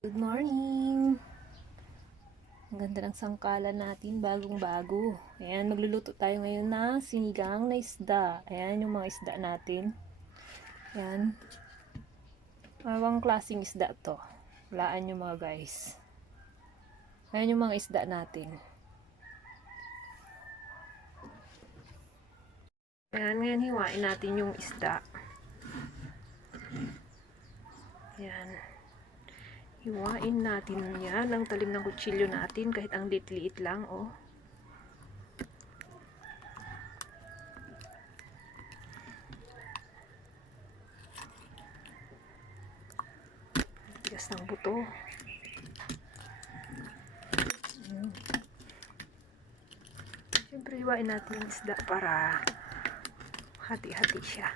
Good morning! Ang ganda ng sangkalan natin, bagong-bago. Ayan, magluluto tayo ngayon na sinigang na isda. Ayan yung mga isda natin. Ayan. Mawang klaseng isda to. Walaan nyo mga guys. Ayan yung mga isda natin. Ayan, ngayon hiwain natin yung isda. Ayan. Hiwain natin yan ang talim ng kutsilyo natin kahit ang liit-liit lang, oh. Tigas ng buto. Ayan. Siyempre, hiwain natin yung isda para hati-hati siya.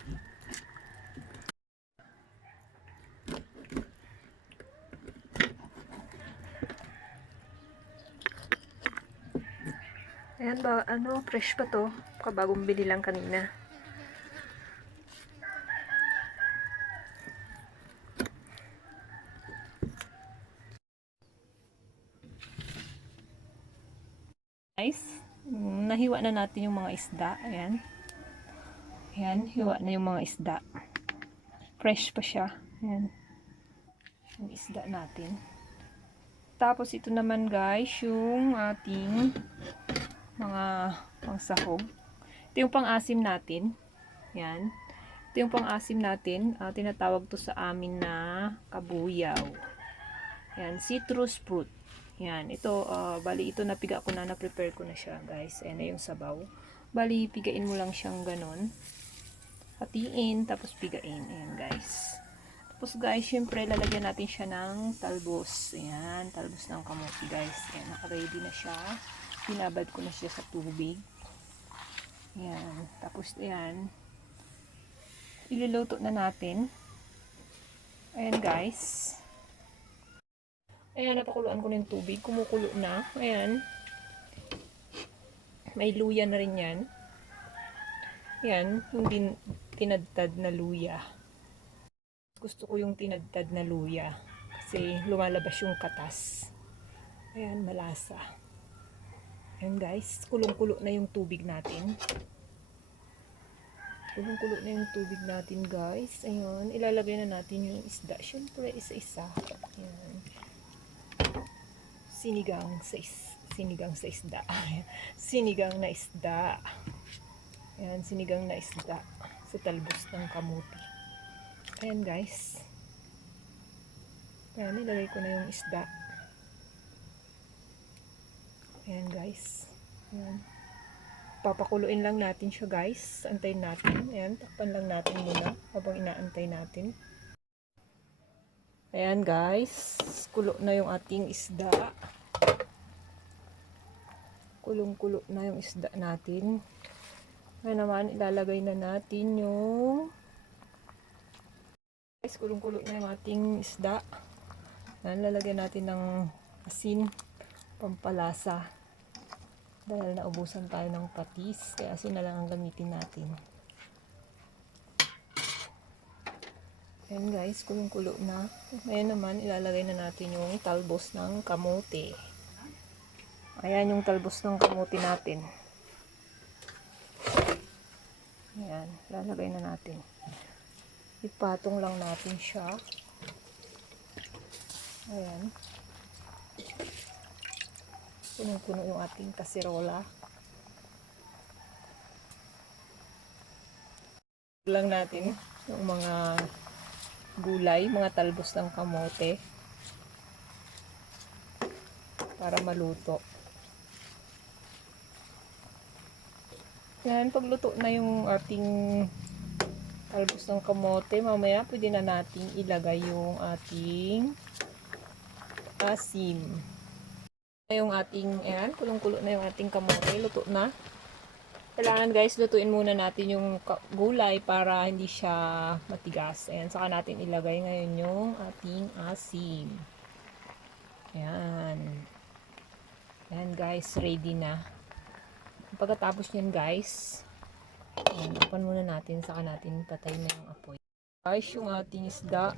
Ayan ba, fresh pa to. Kabagong bili lang kanina. Guys, nahiwa na natin yung mga isda. Ayan. Ayan, hiwa na yung mga isda. Fresh pa siya. Ayan. Yung isda natin. Tapos ito naman guys, yung ating mga pangsahog. Ito yung pang-asim natin. Ayan. Ito yung pang-asim natin. Tinatawag to sa amin na kabuyaw. Ayan, citrus fruit. Ayan, ito, bali ito napiga ko na, na-prepare ko na siya guys. Ayan na yung sabaw. Bali, pigain mo lang siyang ganon. Hatiin, tapos pigain. Ayan guys. Tapos guys, syempre lalagyan natin siya ng talbos. Ayan, talbos ng kamote guys. Ayan, naka-ready na siya. Binabad ko na siya sa tubig. Ayan, tapos ayan. Iluluto na natin. Ayan guys. Ayan, napakuluan ko na yung tubig. Kumukulo na. Ayan. May luya na rin yan. Ayan, yung tinadtad na luya. Gusto ko yung tinadtad na luya. Kasi lumalabas yung katas. Ayan, malasa. Ayan guys, kulong-kulo na yung tubig natin. Kulong-kulo na yung tubig natin guys. Ayan, ilalagay na natin yung isda. Siyempre, isa-isa. Ayan. Sinigang sa isda. Sinigang na isda. Ayan, sinigang na isda sa talbos ng kamuti. Ayan guys. Ayan, nilagay ko na yung isda. Ayan guys. Ayan. Papakuluin lang natin siya guys. Antayin natin. Ayan, takpan lang natin muna habang inaantay natin. Ayan guys. Kulo na yung ating isda. Kulong-kulo na yung isda natin. Ngayon naman, ilalagay na natin yung guys, kulong-kulo na yung ating isda. Ayan, lalagyan natin ng asin, pampalasa. Dahil naubusan tayo ng patis, kaya asin na lang ang gamitin natin. Ayan guys, kulong-kulo na. Ngayon naman, ilalagay na natin yung talbos ng kamote. Ayan yung talbos ng kamote natin. Ayan, lalagay na natin. Ipatong lang natin siya. Ayan. Punong-puno yung ating kaserola. Lang natin yung mga gulay, mga talbos ng kamote para maluto. Yan, pagluto na yung ating talbos ng kamote, mamaya pwede na natin ilagay yung ating asim. Yung ating, ayan, kulong-kulo na yung ating kamote, luto na. Kailangan guys, lutuin muna natin yung gulay para hindi siya matigas. Ayan, saka natin ilagay ngayon yung ating asim. Ayan. Ayan guys, ready na. Pagkatapos nyan guys, ayan, tapan muna natin, saka natin patayin na yung apoy. Guys, yung ating isda.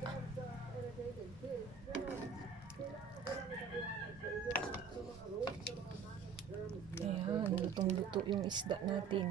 lutong-luto yung isda natin.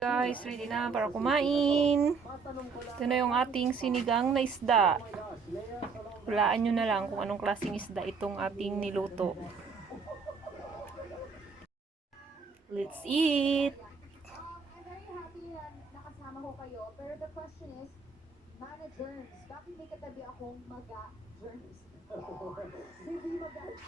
Guys, ready na para kumain. Ito na yung ating sinigang na isda. Hulaan nyo na lang kung anong klaseng isda itong ating niluto. Let's eat! I'm very happy na nakasama ko kayo. Pero the question is, managers, bakit may katabi akong maga-germs? Hindi maga-germs.